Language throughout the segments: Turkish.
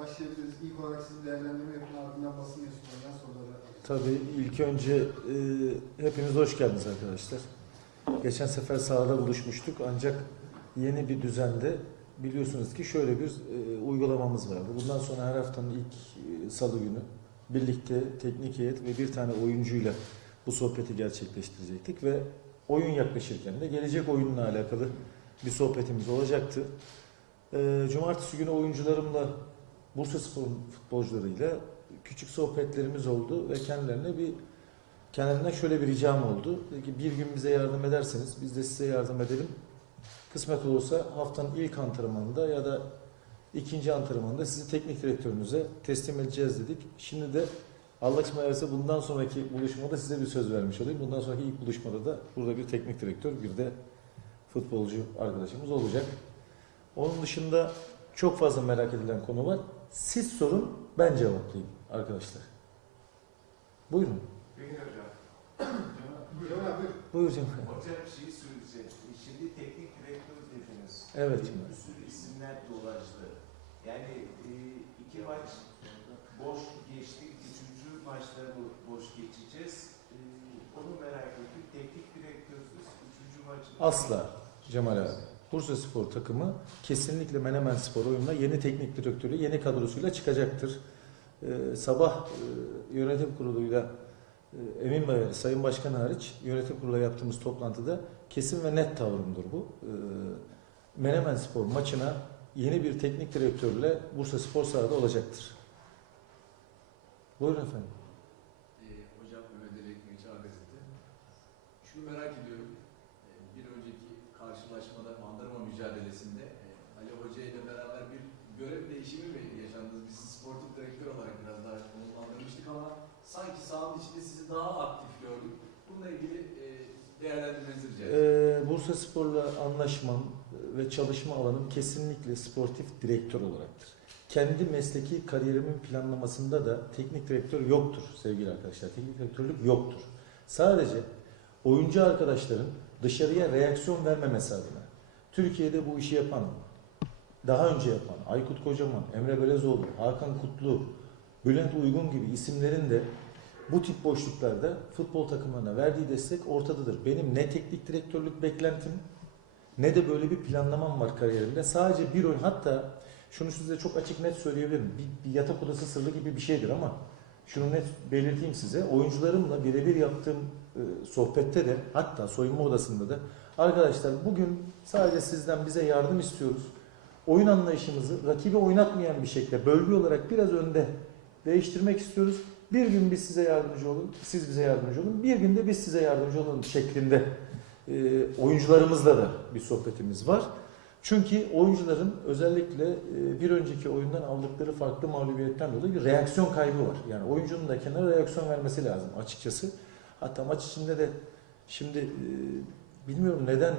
başlayabiliriz. İlk olarak siz değerlendirme yapın ardından basın mensuplarından soruları. Tabii ilk önce e, hepiniz hoş geldiniz arkadaşlar. Geçen sefer sahada buluşmuştuk ancak yeni bir düzende biliyorsunuz ki şöyle bir e, uygulamamız vardı. Bundan sonra her haftanın ilk e, salı günü birlikte teknik heyet ve bir tane oyuncuyla bu sohbeti gerçekleştirecektik ve oyun yaklaşırken de gelecek oyunla alakalı bir sohbetimiz olacaktı. E, Cumartesi günü oyuncularımla Bursa Spor'un futbolcularıyla küçük sohbetlerimiz oldu ve kendilerine bir kendilerinden şöyle bir ricam oldu. Dedi ki bir gün bize yardım ederseniz biz de size yardım edelim. Kısmet olursa haftanın ilk antrenmanında ya da ikinci antrenmanında sizi teknik direktörünüze teslim edeceğiz dedik. Şimdi de Allah kısmet ederse bundan sonraki buluşmada size bir söz vermiş olayım. Bundan sonraki ilk buluşmada da burada bir teknik direktör bir de futbolcu arkadaşımız olacak. Onun dışında çok fazla merak edilen konu var. Siz sorun, ben cevaplayayım arkadaşlar. Buyurun. Buyurun hocam. Buyur canım. Hocam bir şey söyleyeceğim. Şimdi teknik direktör dediniz. Evet. Bir sürü isimler dolaştı. Yani e, iki maç boş geçtik. Üçüncü maçta boş geçeceğiz. E, onu merak ettik. Teknik direktörsüz üçüncü maçı... Asla Cemal abi. Bursa Spor takımı kesinlikle Menemen Spor oyununa yeni teknik direktörü, yeni kadrosuyla çıkacaktır. Ee, sabah e, yönetim kuruluyla e, Emin Bayar, Sayın Başkan hariç yönetim kuruluyla yaptığımız toplantıda kesin ve net tavrımdır bu. Ee, Menemen Spor maçına yeni bir teknik direktörle Bursa Spor sahada olacaktır. Buyurun efendim. Ee, hocam Mehmet Ali Ekmekçi A Gazete. Şunu merak ediyorum. Ee, bir önceki karşılaşmada Bandırma mücadelesinde e, Ali Hoca ile beraber bir görev değişimi mi yaşandınız? Biz sizi sportif direktör olarak biraz daha konumlandırmıştık ama sanki sahanın içinde sizi daha aktif gördük. Bununla ilgili e, değerlendirmenizi rica. Ee, Bursa Spor'la anlaşmam ve çalışma alanım kesinlikle sportif direktör olaraktır. Kendi mesleki kariyerimin planlamasında da teknik direktör yoktur sevgili arkadaşlar. Teknik direktörlük yoktur. Sadece oyuncu arkadaşların dışarıya reaksiyon vermemesi adına Türkiye'de bu işi yapan, daha önce yapan Aykut Kocaman, Emre Belezoğlu, Hakan Kutlu, Bülent Uygun gibi isimlerin de bu tip boşluklarda futbol takımlarına verdiği destek ortadadır. Benim ne teknik direktörlük beklentim ne de böyle bir planlamam var kariyerimde. Sadece bir oyun hatta şunu size çok açık net söyleyebilirim. Bir, bir yatak odası sırrı gibi bir şeydir ama şunu net belirteyim size. Oyuncularımla birebir yaptığım e, sohbette de hatta soyunma odasında da arkadaşlar bugün sadece sizden bize yardım istiyoruz. Oyun anlayışımızı rakibi oynatmayan bir şekilde bölge olarak biraz önde değiştirmek istiyoruz. Bir gün biz size yardımcı olun, siz bize yardımcı olun. Bir gün de biz size yardımcı olun şeklinde e, oyuncularımızla da bir sohbetimiz var. Çünkü oyuncuların özellikle e, bir önceki oyundan aldıkları farklı mağlubiyetten dolayı bir reaksiyon kaybı var. Yani oyuncunun da kenara reaksiyon vermesi lazım açıkçası. Hatta maç içinde de şimdi e, bilmiyorum neden e,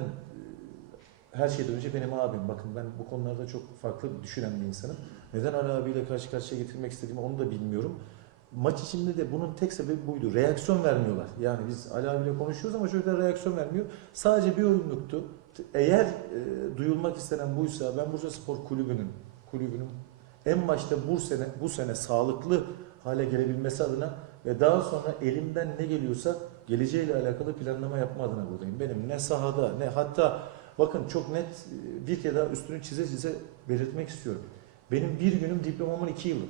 her şeyden önce benim abim. Bakın ben bu konularda çok farklı düşünen bir insanım. Neden Ali abiyle karşı karşıya getirmek istediğimi onu da bilmiyorum. Maç içinde de bunun tek sebebi buydu. Reaksiyon vermiyorlar. Yani biz Ali abiyle konuşuyoruz ama çocuklar reaksiyon vermiyor. Sadece bir oyunluktu. Eğer e, duyulmak istenen buysa ben Bursa Spor Kulübü'nün kulübünün en başta bu sene bu sene sağlıklı hale gelebilmesi adına ve daha sonra elimden ne geliyorsa geleceğiyle alakalı planlama yapma adına buradayım. Benim ne sahada ne hatta bakın çok net e, bir kere daha üstünü çize çize belirtmek istiyorum. Benim bir günüm diplomamın iki yılı.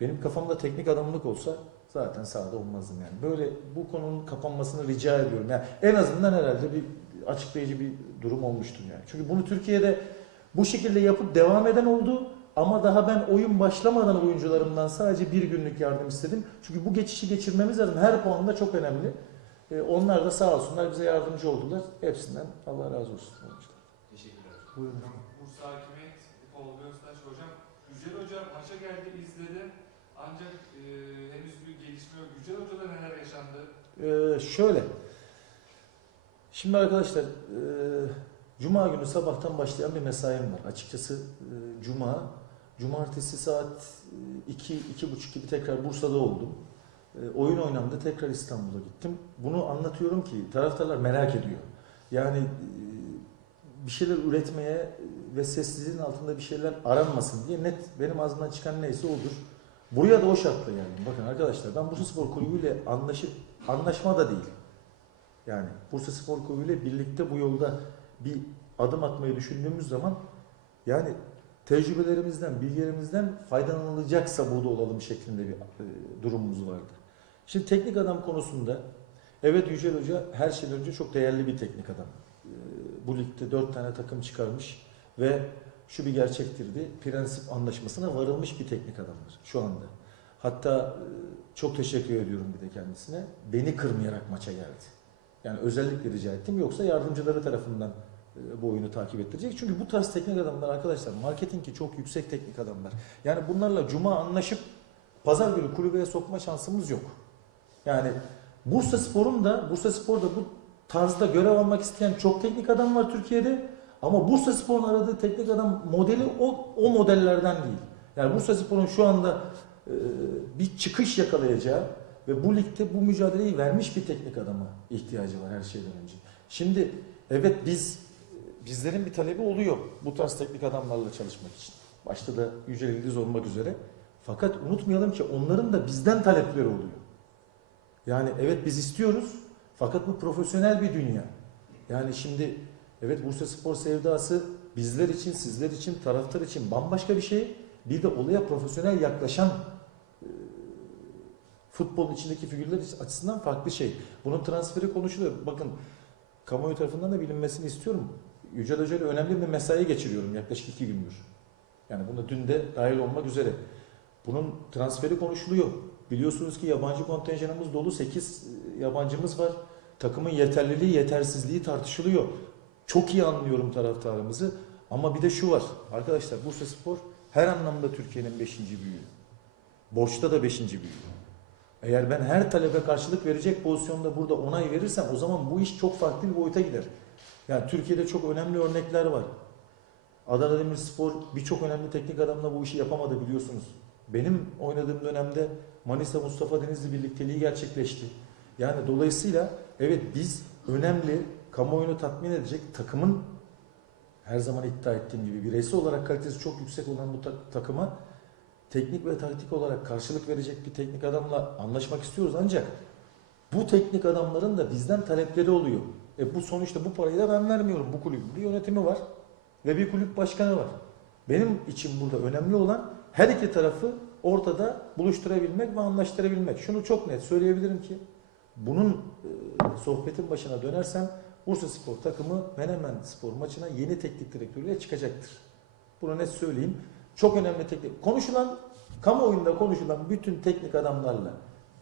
Benim kafamda teknik adamlık olsa zaten sahada olmazdım yani. Böyle bu konunun kapanmasını rica ediyorum. Yani en azından herhalde bir açıklayıcı bir durum olmuştur yani. Çünkü bunu Türkiye'de bu şekilde yapıp devam eden oldu. Ama daha ben oyun başlamadan oyuncularımdan sadece bir günlük yardım istedim. Çünkü bu geçişi geçirmemiz lazım. Her puan da çok önemli. Ee, onlar da sağ olsunlar bize yardımcı oldular. Hepsinden Allah razı olsun. Teşekkürler. Buyurun. Bursa Hakimiyet Tolga Öztaş hocam. Yücel Hoca maça geldi izledi. Ancak e, henüz bir gelişme yok. Yücel Hoca'da neler yaşandı? Ee, şöyle. Şimdi arkadaşlar, e, Cuma günü sabahtan başlayan bir mesaim var. Açıkçası e, Cuma, Cumartesi saat 2 iki, buçuk gibi tekrar Bursa'da oldum. E, oyun oynandı, tekrar İstanbul'a gittim. Bunu anlatıyorum ki taraftarlar merak ediyor. Yani e, bir şeyler üretmeye ve sessizliğin altında bir şeyler aranmasın diye net benim ağzımdan çıkan neyse odur. Buraya da o şartla yani. Bakın arkadaşlar ben Bursa Spor Kulübü ile anlaşıp anlaşma da değil. Yani Bursa Spor Kulübü ile birlikte bu yolda bir adım atmayı düşündüğümüz zaman yani tecrübelerimizden, bilgilerimizden faydalanılacaksa burada olalım şeklinde bir e, durumumuz vardı. Şimdi teknik adam konusunda evet Yücel Hoca her şeyden önce çok değerli bir teknik adam. E, Bu ligde dört tane takım çıkarmış ve şu bir gerçektirdi. Prensip anlaşmasına varılmış bir teknik adamdır şu anda. Hatta e, çok teşekkür ediyorum bir de kendisine. Beni kırmayarak maça geldi. Yani özellikle rica ettim. Yoksa yardımcıları tarafından e, bu oyunu takip ettirecek. Çünkü bu tarz teknik adamlar arkadaşlar marketingi çok yüksek teknik adamlar. Yani bunlarla cuma anlaşıp pazar günü kulübeye sokma şansımız yok. Yani Bursa Spor'un da Bursa Spor'da bu tarzda görev almak isteyen çok teknik adam var Türkiye'de. Ama Bursa Spor'un aradığı teknik adam modeli o, o modellerden değil. Yani Bursa Spor'un şu anda e, bir çıkış yakalayacağı ve bu ligde bu mücadeleyi vermiş bir teknik adama ihtiyacı var her şeyden önce. Şimdi evet biz bizlerin bir talebi oluyor bu tarz teknik adamlarla çalışmak için. Başta da Yücel İldiz olmak üzere. Fakat unutmayalım ki onların da bizden talepleri oluyor. Yani evet biz istiyoruz fakat bu profesyonel bir dünya. Yani şimdi evet Bursa Spor sevdası bizler için, sizler için, taraftar için bambaşka bir şey. Bir de olaya profesyonel yaklaşan e, futbolun içindeki figürler açısından farklı şey. Bunun transferi konuşuluyor. Bakın kamuoyu tarafından da bilinmesini istiyorum. Yücel Hoca önemli bir mesai geçiriyorum yaklaşık iki gündür. Yani bunda dün de dahil olmak üzere. Bunun transferi konuşuluyor. Biliyorsunuz ki yabancı kontenjanımız dolu. 8 yabancımız var. Takımın yeterliliği, yetersizliği tartışılıyor. Çok iyi anlıyorum taraftarımızı. Ama bir de şu var. Arkadaşlar Bursa Spor her anlamda Türkiye'nin 5. büyüğü. Borçta da 5. büyüğü. Eğer ben her talebe karşılık verecek pozisyonda burada onay verirsem o zaman bu iş çok farklı bir boyuta gider. Yani Türkiye'de çok önemli örnekler var. Adana Demirspor birçok önemli teknik adamla bu işi yapamadı biliyorsunuz. Benim oynadığım dönemde Manisa Mustafa Denizli birlikteliği gerçekleşti. Yani dolayısıyla evet biz önemli kamuoyunu tatmin edecek takımın her zaman iddia ettiğim gibi bireysel olarak kalitesi çok yüksek olan bu ta- takıma teknik ve taktik olarak karşılık verecek bir teknik adamla anlaşmak istiyoruz ancak bu teknik adamların da bizden talepleri oluyor. E bu sonuçta bu parayı da ben vermiyorum. Bu kulübün bir yönetimi var ve bir kulüp başkanı var. Benim için burada önemli olan her iki tarafı ortada buluşturabilmek ve anlaştırabilmek. Şunu çok net söyleyebilirim ki bunun e, sohbetin başına dönersem Bursa Spor takımı Menemen Spor maçına yeni teknik direktörüyle çıkacaktır. Bunu net söyleyeyim. Çok önemli teknik. Konuşulan, kamuoyunda konuşulan bütün teknik adamlarla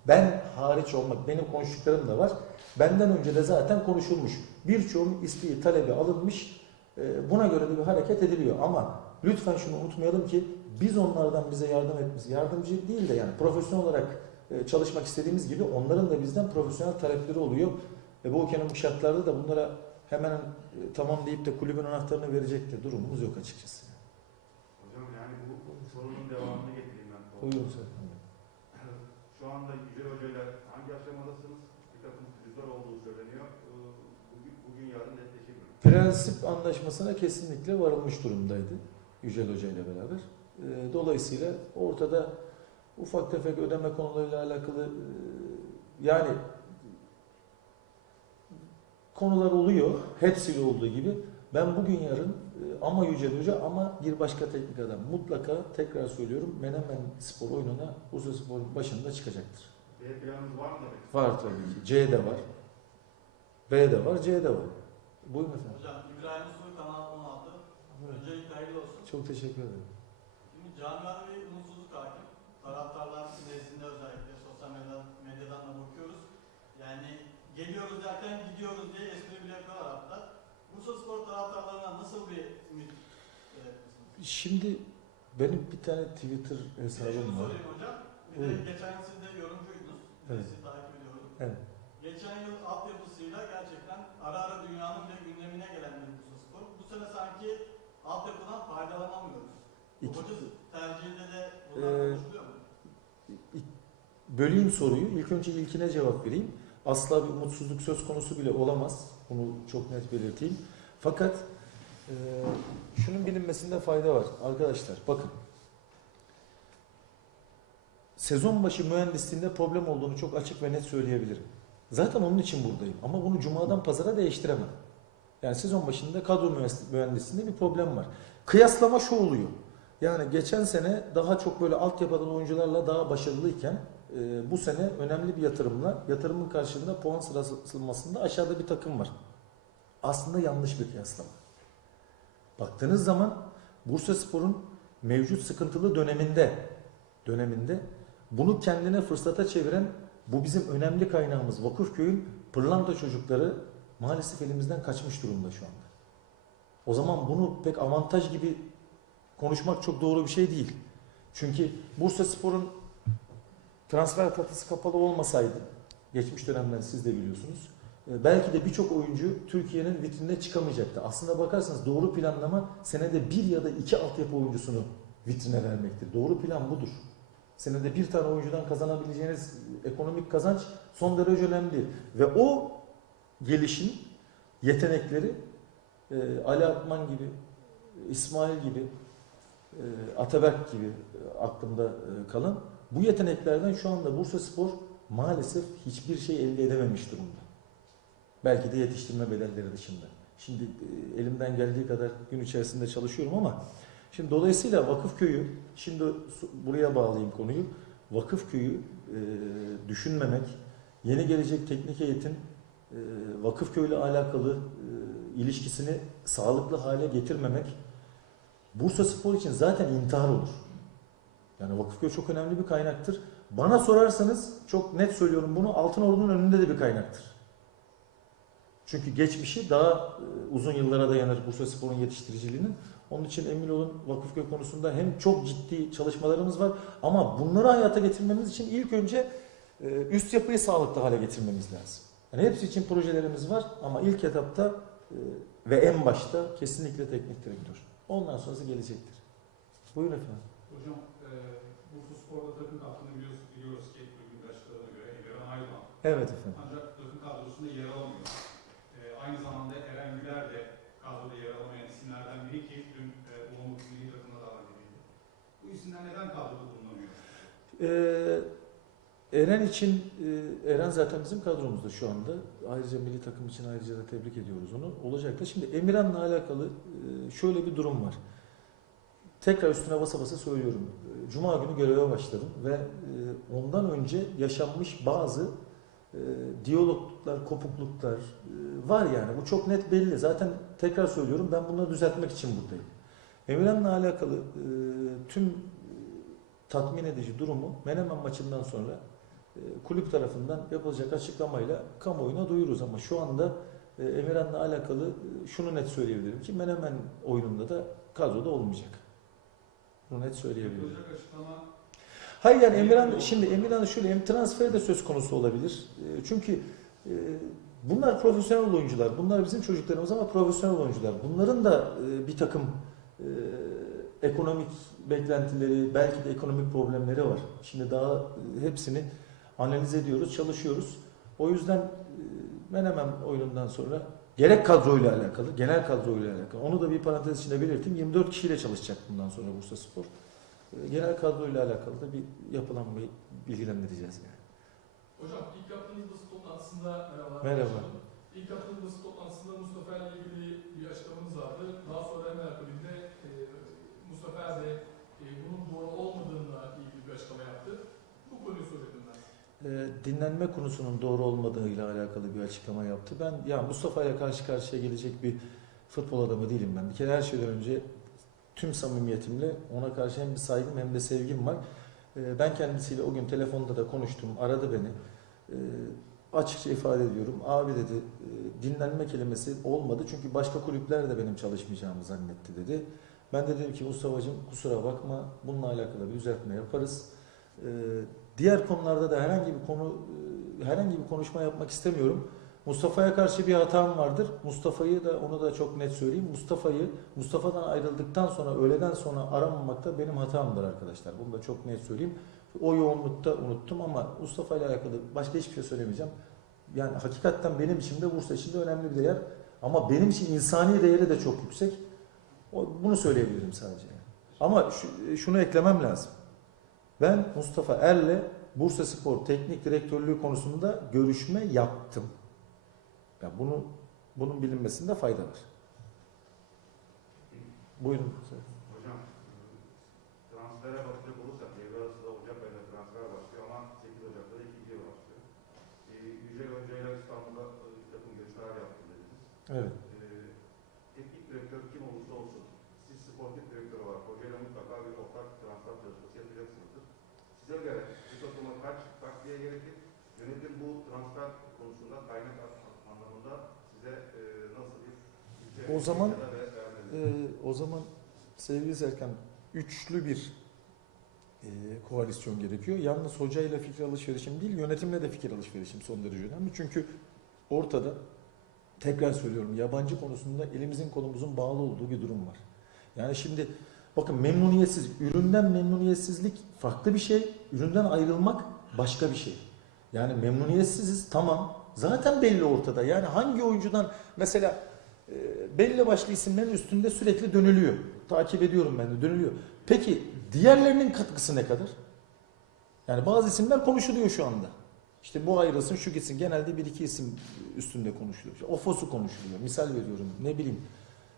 ben hariç olmak, benim konuştuklarım da var. Benden önce de zaten konuşulmuş. Birçoğunun isteği, talebi alınmış. E, Buna göre de bir hareket ediliyor. Ama lütfen şunu unutmayalım ki biz onlardan bize yardım etmesi, yardımcı değil de yani profesyonel olarak e, çalışmak istediğimiz gibi onların da bizden profesyonel talepleri oluyor. Ve bu ekonomik şartlarda da bunlara hemen e, tamam deyip de kulübün anahtarını verecek de durumumuz yok açıkçası. Hocam yani bu sorunun devamını getireyim ben. Buyurun Sayın Şu anda Yücel Hoca ile hangi aşamadasınız? Bir takım pürüzler olduğu söyleniyor. Ee, Bugün, bugün yarın netleşir mi? Prensip anlaşmasına kesinlikle varılmış durumdaydı Yücel Hoca ile beraber. E, Dolayısıyla ortada ufak tefek ödeme konularıyla alakalı e, yani konular oluyor. Hepsiyle olduğu gibi. Ben bugün yarın e, ama Yücel Hoca ama bir başka teknik adam mutlaka tekrar söylüyorum Menemen Spor oyununa Bursa Spor'un başında çıkacaktır. B planınız var mı? Var tabii ki. C de var. B de var, C de var. Buyurun efendim. Hocam İbrahim Usul Kanal 16. Öncelikle hayırlı olsun. Çok teşekkür ederim. Şimdi camiada bir umutsuzluk hakim. Taraftarlar nezdinde özellikle sosyal medyadan, medyadan da bakıyoruz. Yani geliyoruz derken gidiyoruz diye espri bile yapıyorlar hatta. Bursa Spor taraftarlarına nasıl bir ümit e? Şimdi benim bir tane Twitter hesabım var. hocam. Bir de geçen yıl siz de yorumcuydunuz. Evet. Sizi takip ediyorum. Evet. Geçen yıl altyapısıyla gerçekten ara ara dünyanın bile gündemine gelen bir Bursa Spor. Bu sene sanki altyapıdan faydalanamıyoruz. İki- Hoca tercihinde de bunlar Ee, konuşuluyor mu? Böleyim soruyu. İlk önce ilkine cevap vereyim. Asla bir umutsuzluk söz konusu bile olamaz. Bunu çok net belirteyim. Fakat Ee, şunun bilinmesinde fayda var arkadaşlar. Bakın. Sezon başı mühendisliğinde problem olduğunu çok açık ve net söyleyebilirim. Zaten onun için buradayım. Ama bunu cumadan pazara değiştiremem. Yani sezon başında kadro mühendis- mühendisliğinde bir problem var. Kıyaslama şu oluyor. Yani geçen sene daha çok böyle altyapıdan oyuncularla daha başarılıyken e, bu sene önemli bir yatırımla yatırımın karşılığında puan sıralamasında aşağıda bir takım var. Aslında yanlış bir kıyaslama. Baktığınız zaman Bursa Spor'un mevcut sıkıntılı döneminde döneminde bunu kendine fırsata çeviren bu bizim önemli kaynağımız Vakıfköy'ün pırlanta çocukları maalesef elimizden kaçmış durumda şu anda. O zaman bunu pek avantaj gibi konuşmak çok doğru bir şey değil. Çünkü Bursa Spor'un transfer tatlısı kapalı olmasaydı, geçmiş dönemden siz de biliyorsunuz, e, belki de birçok oyuncu Türkiye'nin vitrinine çıkamayacaktı. Aslında bakarsanız doğru planlama senede bir ya da iki altyapı oyuncusunu vitrine vermektir. Doğru plan budur. Senede bir tane oyuncudan kazanabileceğiniz ekonomik kazanç son derece önemli. Ve o gelişin yetenekleri e, Ali Akman gibi, İsmail gibi, e, Ataberk gibi aklımda kalan bu yeteneklerden şu anda Bursa Spor maalesef hiçbir şey elde edememiş durumda. Belki de yetiştirme bedelleri dışında. Şimdi e, elimden geldiği kadar gün içerisinde çalışıyorum ama şimdi dolayısıyla Vakıfköy'ü şimdi buraya bağlayayım konuyu. Vakıfköy'ü e, düşünmemek, yeni gelecek teknik eğitim e, Vakıfköy ile alakalı e, ilişkisini sağlıklı hale getirmemek Bursa Spor için zaten intihar olur. Yani Vakıfköy çok önemli bir kaynaktır. Bana sorarsanız çok net söylüyorum bunu Altınordu'nun önünde de bir kaynaktır. Çünkü geçmişi daha e, uzun yıllara dayanır Bursa Spor'un yetiştiriciliğinin. Onun için emin olun Vakıfköy konusunda hem çok ciddi çalışmalarımız var ama bunları hayata getirmemiz için ilk önce e, üst yapıyı sağlıklı hale getirmemiz lazım. Yani hepsi için projelerimiz var ama ilk etapta e, ve en başta kesinlikle teknik direktör. Ondan sonrası gelecektir. Buyurun efendim. Hocam, e, Bursa Spor'da takım kaptanı biliyoruz, biliyoruz ki açıkladığına göre Egemen Aydoğan. Evet efendim. Ancak takım kadrosunda yer alamıyor. E, aynı zamanda Eren Güler de kadroda yer alamayan isimlerden biri ki dün e, Ulumut Milli Takım'a davet edildi. Bu isimler neden kadroda bulunamıyor? Ee, Eren için, e, Eren zaten bizim kadromuzda şu anda. Ayrıca milli takım için ayrıca da tebrik ediyoruz onu. Olacak da şimdi Emirhan'la alakalı e, şöyle bir durum var. Tekrar üstüne basa basa söylüyorum. E, Cuma günü göreve başladım ve e, ondan önce yaşanmış bazı e, diyalogluklar, kopukluklar e, var yani. Bu çok net belli. Zaten tekrar söylüyorum ben bunları düzeltmek için buradayım. Emirhan'la alakalı e, tüm tatmin edici durumu Menemen maçından sonra kulüp tarafından yapılacak açıklamayla kamuoyuna duyururuz ama şu anda Emirhan'la alakalı şunu net söyleyebilirim ki Menemen oyununda da kadroda olmayacak. Bunu net söyleyebilirim. Hayır yani Emirhan şimdi Emirhan şöyle hem transferi de söz konusu olabilir. E, Çünkü e, bunlar profesyonel oyuncular. Bunlar bizim çocuklarımız ama profesyonel oyuncular. Bunların da e, bir takım e, ekonomik beklentileri, belki de ekonomik problemleri var. Şimdi daha hepsini analiz ediyoruz, çalışıyoruz. O yüzden Menemen oyunundan sonra gerek kadroyla alakalı, genel kadroyla alakalı. Onu da bir parantez içinde belirteyim. 24 kişiyle çalışacak bundan sonra Bursa Spor. E, Genel kadroyla alakalı da bir yapılanmayı bilgilendireceğiz yani. Hocam ilk yaptığınız basın toplantısında merhabalar. Merhaba. İlk yaptığınız basın toplantısında Mustafa ile ilgili bir açıklamanız vardı. Daha sonra hemen akabinde e, Mustafa de e, bunun doğru olmadığına ilgili bir açıklama yaptı. Bu konuyu soruyorum ben. E, dinlenme konusunun doğru olmadığıyla alakalı bir açıklama yaptı. Ben ya Mustafa ile karşı karşıya gelecek bir futbol adamı değilim ben. Bir kere her şeyden önce tüm samimiyetimle ona karşı hem bir saygım hem de sevgim var. E, ben kendisiyle o gün telefonda da konuştum. Aradı beni. E, açıkça ifade ediyorum. Abi dedi dinlenme kelimesi olmadı. Çünkü başka kulüpler de benim çalışmayacağımı zannetti dedi. Ben de dedim ki Mustafa'cığım kusura bakma. Bununla alakalı bir düzeltme yaparız. E, Diğer konularda da herhangi bir konu e, herhangi bir konuşma yapmak istemiyorum. Mustafa'ya karşı bir hatam vardır. Mustafa'yı da onu da çok net söyleyeyim. Mustafa'yı Mustafa'dan ayrıldıktan sonra öğleden sonra aramamak da benim hatamdır arkadaşlar. Bunu da çok net söyleyeyim. O yoğunlukta unuttum ama Mustafa ile alakalı başka hiçbir şey söylemeyeceğim. Yani hakikaten benim için de Bursa için de önemli bir değer. Ama benim için insani değeri de çok yüksek. Bunu söyleyebilirim sadece. Ama şu- şunu eklemem lazım. Ben Mustafa Er'le Bursa Spor Teknik Direktörlüğü konusunda görüşme yaptım. Ya bunu bunun bilinmesinde fayda var. Buyurun. Hocam transfere bakacak olursak devre arasında Ocak ayında transfer başlıyor ama 8 Ocak'ta da ikinci yıl başlıyor. Ee, Yücel Hoca'yla İstanbul'da e, bir takım görüşmeler yaptım dediniz. Evet. Ee, teknik direktör kim olursa olsun siz sportif direktör olarak hocayla mutlaka bir ortak transfer çalışması yapacaksınızdır. Size göre bu takıma kaç takviye gerekir? Yönetim bu transfer konusunda kaynak anlamında size e, nasıl bir bütçe O zaman? Ee, o zaman sevgili Serkan üçlü bir e, koalisyon gerekiyor. Yalnız hocayla fikir alışverişim değil, yönetimle de fikir alışverişim son derece önemli. Çünkü ortada tekrar söylüyorum yabancı konusunda elimizin kolumuzun bağlı olduğu bir durum var. Yani şimdi bakın memnuniyetsiz, üründen memnuniyetsizlik farklı bir şey, üründen ayrılmak başka bir şey. Yani memnuniyetsiziz tamam. Zaten belli ortada. Yani hangi oyuncudan mesela e, belli başlı isimlerin üstünde sürekli dönülüyor. Takip ediyorum ben de dönülüyor. Peki diğerlerinin katkısı ne kadar? Yani bazı isimler konuşuluyor şu anda. İşte bu ayrılsın, şu gitsin. Genelde bir iki isim üstünde konuşuluyor. İşte Ofos'u konuşuluyor. Misal veriyorum. Ne bileyim.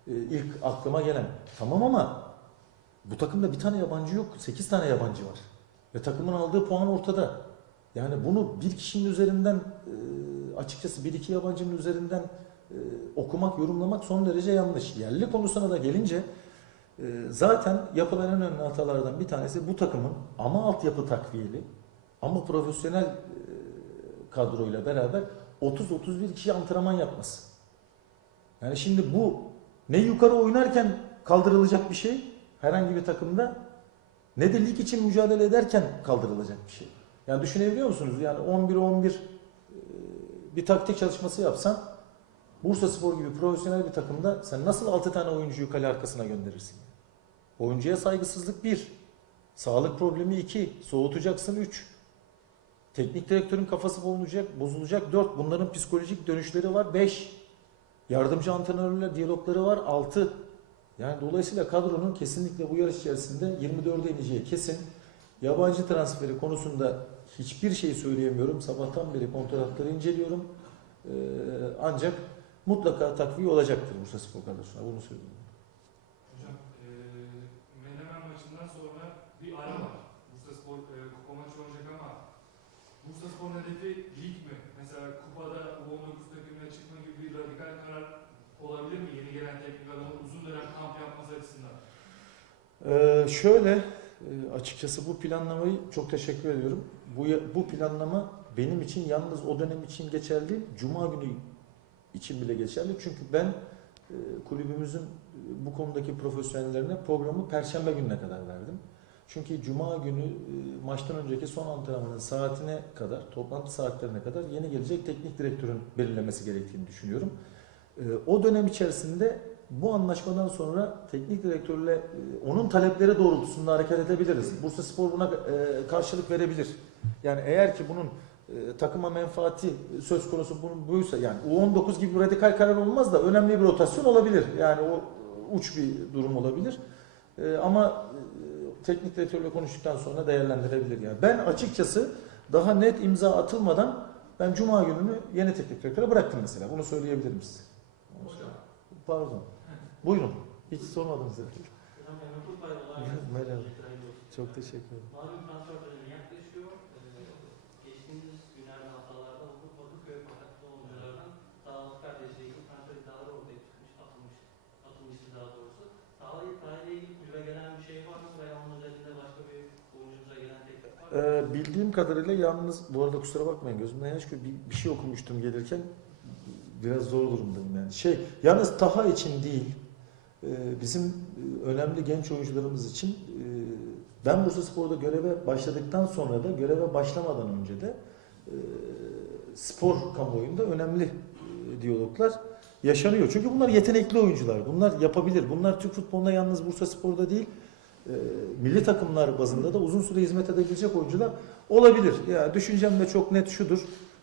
e, ilk aklıma gelen. Tamam ama bu takımda bir tane yabancı yok. Sekiz tane yabancı var. Ve takımın aldığı puan ortada. Yani bunu bir kişinin üzerinden e, açıkçası bir iki yabancının üzerinden e, okumak, yorumlamak son derece yanlış. Yerli konusuna da gelince e, zaten yapılan en önemli hatalardan bir tanesi bu takımın ama altyapı takviyeli ama profesyonel e, kadroyla beraber 30-31 kişi antrenman yapması. Yani şimdi bu ne yukarı oynarken kaldırılacak bir şey herhangi bir takımda ne de lig için mücadele ederken kaldırılacak bir şey. Yani düşünebiliyor musunuz? Yani 11-11 e, bir taktik çalışması yapsan Bursa Spor gibi profesyonel bir takımda sen nasıl 6 tane oyuncuyu kale arkasına gönderirsin? Oyuncuya saygısızlık 1. Sağlık problemi 2. Soğutacaksın 3. Teknik direktörün kafası bozulacak, bozulacak 4. Bunların psikolojik dönüşleri var 5. Yardımcı antrenörlerle diyalogları var 6. Yani dolayısıyla kadronun kesinlikle bu yarış içerisinde 24'e ineceği kesin. Yabancı transferi konusunda hiçbir şey söyleyemiyorum. Sabahtan beri kontratları inceliyorum. Ee, ancak mutlaka takviye olacaktır Bursa Spor kadrosuna. Bunu söyleyeyim. Hocam eee Menemen maçından sonra bir ara var. Bursa Spor eee, kupa maçı olacak ama Bursa Spor'un hedefi lig mi? Mesela kupada U19 takımına çıkma gibi bir radikal karar olabilir mi? Yeni gelen teknik adamın uzun dönem kamp yapması açısından. Ee, şöyle e, açıkçası bu planlamayı çok teşekkür ediyorum. Bu bu planlama benim için yalnız o dönem için geçerli, Cuma günü için bile geçerli. Çünkü ben e, kulübümüzün e, bu konudaki profesyonellerine programı Perşembe gününe kadar verdim. Çünkü Cuma günü e, maçtan önceki son antrenmanın saatine kadar, toplantı saatlerine kadar yeni gelecek teknik direktörün belirlemesi gerektiğini düşünüyorum. E, O dönem içerisinde bu anlaşmadan sonra teknik direktörle e, onun talepleri doğrultusunda hareket edebiliriz. Bursa Spor buna e, karşılık verebilir. Yani eğer ki bunun e, takıma menfaati söz konusu bunun buysa yani U19 gibi bir radikal karar olmaz da önemli bir rotasyon olabilir. Yani o uç bir durum olabilir. E, ama e, teknik direktörle konuştuktan sonra değerlendirebilir yani. Ben açıkçası daha net imza atılmadan ben cuma gününü yeni teknik direktöre bıraktım mesela. Bunu söyleyebilirim size. Hocam. Pardon. Buyurun. Hiç sormadınız. Merhaba. Çok teşekkür ederim. Malum transfer dönemi yaklaşıyor. Ee, geçtiğimiz günlerde haftalarda Ufuk Bakırköy fakat oyunculardan sağlık kardeşliği ilgili transfer iddiaları ortaya çıkmış, atılmış, atılmıştı daha doğrusu. Sağlık iddiayla ilgili kulübe gelen bir şey var mı veya onun üzerinde başka bir oyuncumuza Ee, bildiğim kadarıyla yalnız, bu arada kusura bakmayın gözümden yaş bir, bir şey okumuştum gelirken. Biraz zor durumdayım yani. Şey, yalnız Taha için değil, e, bizim e, önemli genç oyuncularımız için e, ben Bursa Spor'da göreve başladıktan sonra da göreve başlamadan önce de e, spor kamuoyunda önemli e, diyaloglar yaşanıyor. Çünkü bunlar yetenekli oyuncular. Bunlar yapabilir. Bunlar Türk futbolunda yalnız Bursa Spor'da değil, e, milli takımlar bazında da uzun süre hizmet edebilecek oyuncular olabilir. Ya düşüncem de çok net şudur.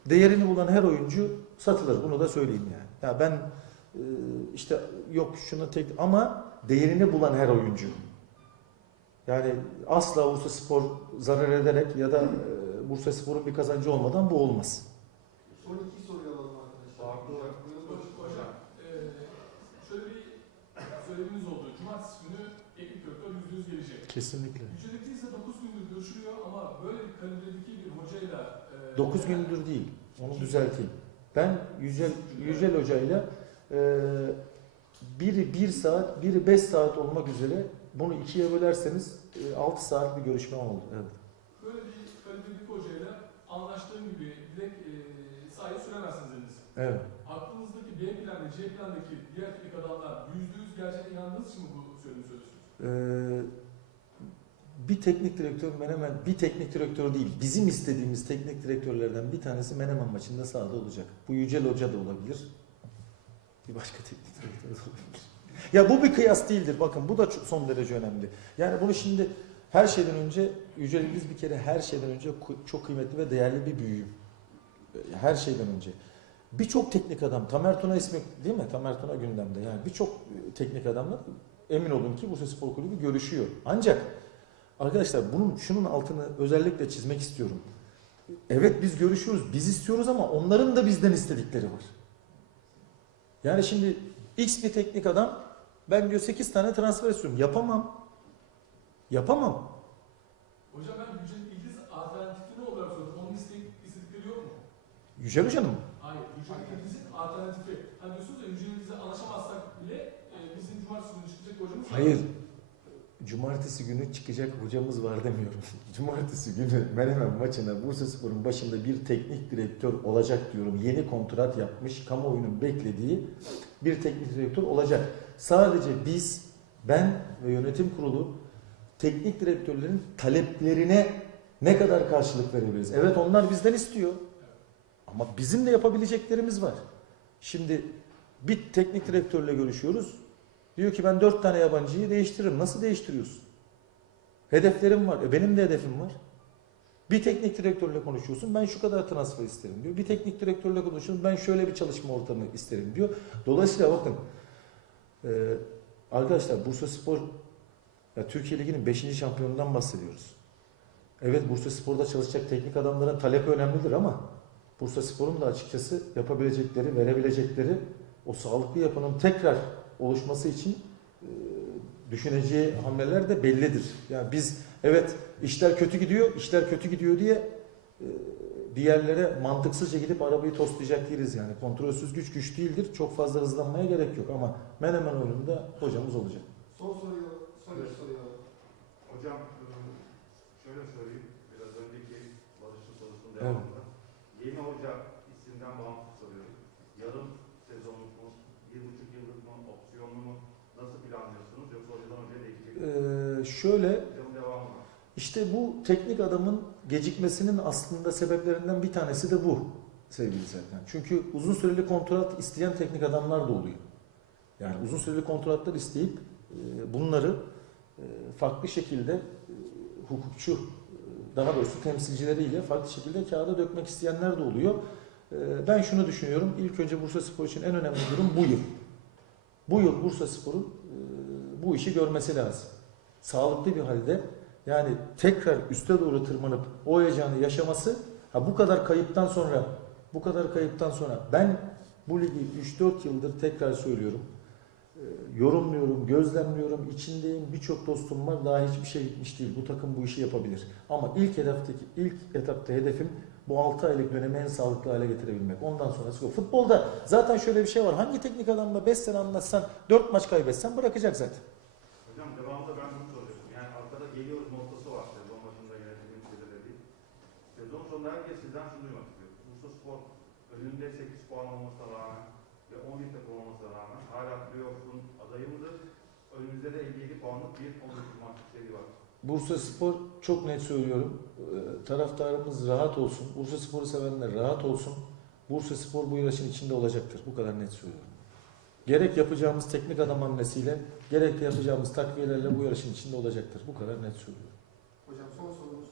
Değerini bulan her oyuncu satılır. Bunu da söyleyeyim yani. Ya ben e, işte yok şuna tek ama değerini bulan her oyuncu. Yani asla Bursa Spor zarar ederek ya da e, Bursa Spor'un bir kazancı olmadan bu olmaz. Son soruyu alalım arkadaşlar. Farklı olarak- Hocam, hocam eee, şöyle bir söylediğiniz oldu. Cumartesi günü teknik direktör yüzde yüz gelecek. Kesinlikle. Yücelikli ise 9 gündür görüşülüyor ama böyle bir kalibredeki bir hocayla... 9 gündür değil. Onu düzelteyim. Ben Yücel, Yücel Hoca'yla e, biri 1 saat, biri 5 saat olmak üzere bunu ikiye bölerseniz 6 saat bir görüşme oldu. Evet. Böyle bir kalibredeki hocayla anlaştığım gibi direkt eee sahaya süremezsiniz dediniz. Evet. Aklınızdaki B plan ve C plandaki diğer teknik adamlar yüzde yüz gerçekten inandığınız için mi bu söylemi söylüyorsunuz? Ee, bir teknik direktör Menemen, bir teknik direktör değil, bizim istediğimiz teknik direktörlerden bir tanesi Menemen maçında sahada olacak. Bu Yücel Hoca da olabilir. Bir başka teknik direktör de olabilir. Ya bu bir kıyas değildir. Bakın bu da son derece önemli. Yani bunu şimdi her şeyden önce Yücel İlgiz bir kere her şeyden önce çok kıymetli ve değerli bir büyüğüm. Her şeyden önce. Birçok teknik adam, Tamer Tuna ismi değil mi? Tamer Tuna gündemde. Yani birçok teknik adamla emin olun ki Bursa Spor Kulübü görüşüyor. Ancak arkadaşlar bunun şunun altını özellikle çizmek istiyorum. Evet biz görüşüyoruz, biz istiyoruz ama onların da bizden istedikleri var. Yani şimdi X bir teknik adam ben diyor 8 tane transfer istiyorum. Yapamam. Yapamam. Hocam ben Yücelik İldiz alternatifini olarak sordum. Onun istedikleri yok mu? Yücel Hoca'nın mı? Hayır, Yücelik İldiz'in alternatifi. Hani diyorsunuz ya Yücelik İldiz'e anlaşamazsak bile e, bizim cumartesi günü çıkacak hocamız var. Cumartesi günü çıkacak hocamız var demiyorum. Cumartesi günü Menemen maçına Bursa Spor'un başında bir teknik direktör olacak diyorum. Yeni kontrat yapmış, kamuoyunun beklediği bir teknik direktör olacak. Sadece biz, ben ve yönetim kurulu teknik direktörlerin taleplerine ne kadar karşılık verebiliriz? Evet onlar bizden istiyor. Ama bizim de yapabileceklerimiz var. Şimdi bir teknik direktörle görüşüyoruz. Diyor ki ben dört tane yabancıyı değiştiririm. Nasıl değiştiriyorsun? Hedeflerim var. E benim de hedefim var. Bir teknik direktörle konuşuyorsun. Ben şu kadar transfer isterim diyor. Bir teknik direktörle konuşuyorsun. Ben şöyle bir çalışma ortamı isterim diyor. Dolayısıyla bakın e, arkadaşlar Bursa Spor ya Türkiye Ligi'nin 5. şampiyonundan bahsediyoruz. Evet Bursa Spor'da çalışacak teknik adamların talebi önemlidir ama Bursa Spor'un da açıkçası yapabilecekleri, verebilecekleri o sağlıklı yapının tekrar oluşması için e, düşüneceği hamleler de bellidir. Yani biz evet işler kötü gidiyor, işler kötü gidiyor diye e, bir yerlere mantıksızca gidip arabayı tostlayacak değiliz yani. Kontrolsüz güç güç değildir. Çok fazla hızlanmaya gerek yok ama Menemen oyununda hocamız olacak. Son soruyu, son iki soruyu. Hocam e, şöyle söyleyeyim, biraz önceki Barış'ın sorusunun Evet. devamında. Yeni hoca isimden bağımsız soruyorum. Yarım sezonluk mu, bir buçuk yıllık mı, opsiyonlu mu, nasıl planlıyorsunuz? Yoksa hocadan hocaya değişecek mi? Ee, şöyle. İşte bu teknik adamın gecikmesinin aslında sebeplerinden bir tanesi de bu sevgili Serkan. Çünkü uzun süreli kontrat isteyen teknik adamlar da oluyor. Yani uzun süreli kontratlar isteyip e, bunları e, farklı şekilde e, hukukçu daha doğrusu temsilcileriyle farklı şekilde kağıda dökmek isteyenler de oluyor. Ben şunu düşünüyorum. İlk önce Bursa Spor için en önemli durum bu yıl. Bu yıl Bursa Spor'un bu işi görmesi lazım. Sağlıklı bir halde yani tekrar üste doğru tırmanıp o heyecanı yaşaması ha bu kadar kayıptan sonra bu kadar kayıptan sonra ben bu ligi 3-4 yıldır tekrar söylüyorum. e, yorumluyorum, gözlemliyorum, içindeyim. Birçok dostum var. Daha hiçbir şey gitmiş değil. Bu takım bu işi yapabilir. Ama ilk hedefteki ilk etapta hedefim bu 6 aylık dönemi en sağlıklı hale getirebilmek. Ondan sonrası o. Futbolda zaten şöyle bir şey var. Hangi teknik adamla 5 sene anlatsan 4 maç kaybetsen bırakacak zaten. Hocam devamında ben bunu soruyorum. Yani arkada geliyoruz noktası var sezon başında yönetimin size dediği. Sezon sonunda herkes sizden şunu duymak istiyor. Bursa Spor önünde 8 puan olmasına rağmen ve 11 takım olmasına rağmen hala playoff'un adayı mıdır? Önümüzde de 57 puanlık bir 12 maçlık seri var. Bursa Spor çok net söylüyorum. Ee, Taraftarımız rahat olsun. Bursa Spor'u sevenler rahat olsun. Bursa Spor bu yarışın içinde olacaktır. Bu kadar net söylüyorum. Gerek yapacağımız teknik adam hamlesiyle, gerek de yapacağımız takviyelerle bu yarışın içinde olacaktır. Bu kadar net söylüyorum. Hocam son sorumuz.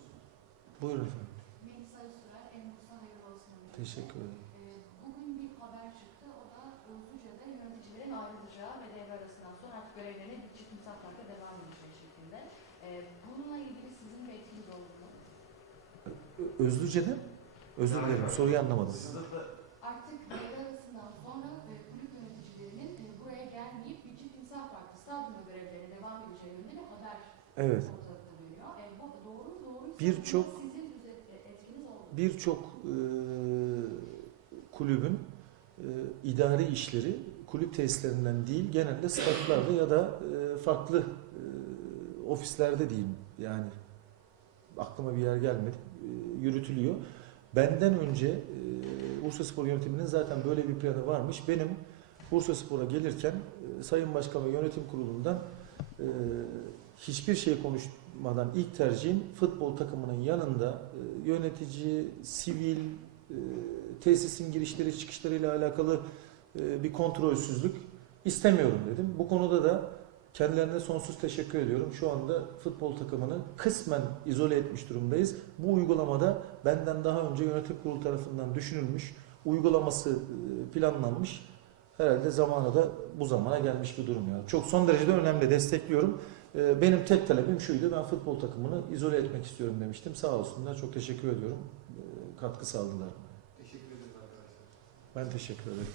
Buyurun efendim. Melisa. Teşekkür ederim. Ee, Bugün bir haber çıktı. O da Özlüce'de yöneticilerin ayrılacağı ve devre arasından sonra artık görevlerine çıkıp Özlüce'de özür dilerim soruyu anlamadım. Artık devre arasından sonra e, kulüp yöneticilerinin e, buraya gelmeyip bir çift timsah parkı stadyumda görevlerine devam edeceği yönünde bir haber Evet. ortalıkta dönüyor. E, bu doğru doğru. Birçok-? Birçok e, kulübün e, idari işleri kulüp tesislerinden değil genelde statlarda ya da e, farklı e, ofislerde diyeyim yani aklıma bir yer gelmedi e, yürütülüyor. Benden önce e, Bursa Spor yönetiminin zaten böyle bir planı varmış. Benim Bursa Spor'a gelirken e, Sayın Başkan ve Yönetim Kurulu'ndan e, hiçbir şey konuşmadan ilk tercihim futbol takımının yanında e, yönetici, sivil, e, tesisin girişleri çıkışlarıyla alakalı e, bir kontrolsüzlük istemiyorum dedim. Bu konuda da kendilerine sonsuz teşekkür ediyorum. Şu anda futbol takımını kısmen izole etmiş durumdayız. Bu uygulamada benden daha önce yönetim kurulu tarafından düşünülmüş, uygulaması e, planlanmış. Herhalde zamanı da bu zamana gelmiş bir durum yani. Çok son derece de önemli destekliyorum. E, Benim tek talebim şuydu. Ben futbol takımını izole etmek istiyorum demiştim. Sağ olsunlar. Çok teşekkür ediyorum. E, Katkı sağladılar. Teşekkür ederim arkadaşlar. Ben teşekkür ederim.